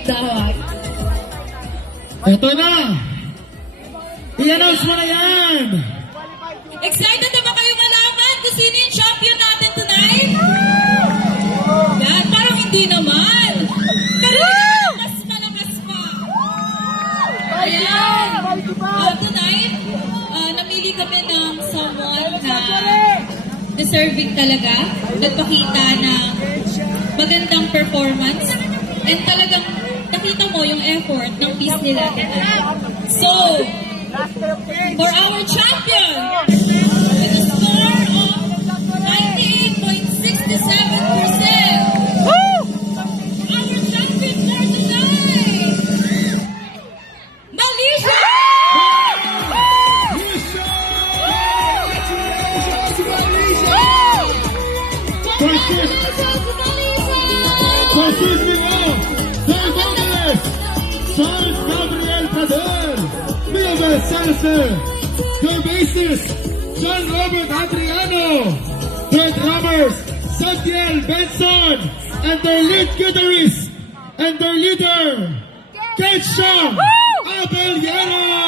Dapat. Ito na! I-announce mo na yan! Excited na ba kayo malaman kung sino yung champion natin tonight? Yan, parang hindi naman. Pero mas malakas pa. Ayan. Tonight, namili kami ng someone na deserving talaga. Nagpakita ng magandang performance. And talagang nakita mo yung effort ng piece nila tonight. So, for our champion, with a score of 98.67%, our champion for tonight, Malaysia! Consisting of Sir Gomez, Charles Gabriel Pader, Miguel Salcer, the bassist, John Robert Adriano, the drummers, Santiel Benson, and their lead guitarist, and their leader, Ketchum Abellero!